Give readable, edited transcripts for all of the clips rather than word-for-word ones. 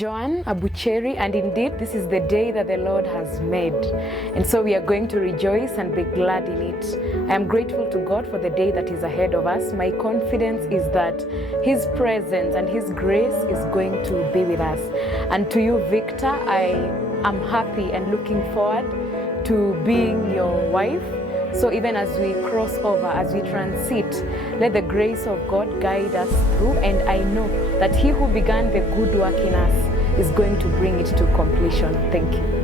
Joan Abucheri, and indeed this is the day that the Lord has made, and so we are going to rejoice and be glad in it. I am grateful to God for the day that is ahead of us. My confidence is that His presence and His grace is going to be with us. And to you, Victor, I am happy and looking forward to being your wife. So even as we cross over, as we transit, let the grace of God guide us through, and I know that He who began the good work in us is going to bring it to completion. Thank you.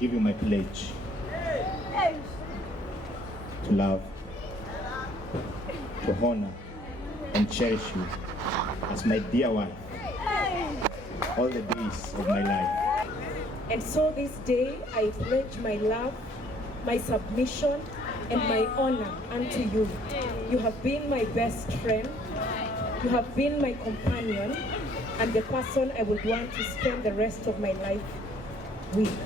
Give you my pledge to love, to honor, and cherish you as my dear wife all the days of my life. And so this day I pledge my love, my submission, and my honor unto you. You have been my best friend, you have been my companion, and the person I would want to spend the rest of my life with.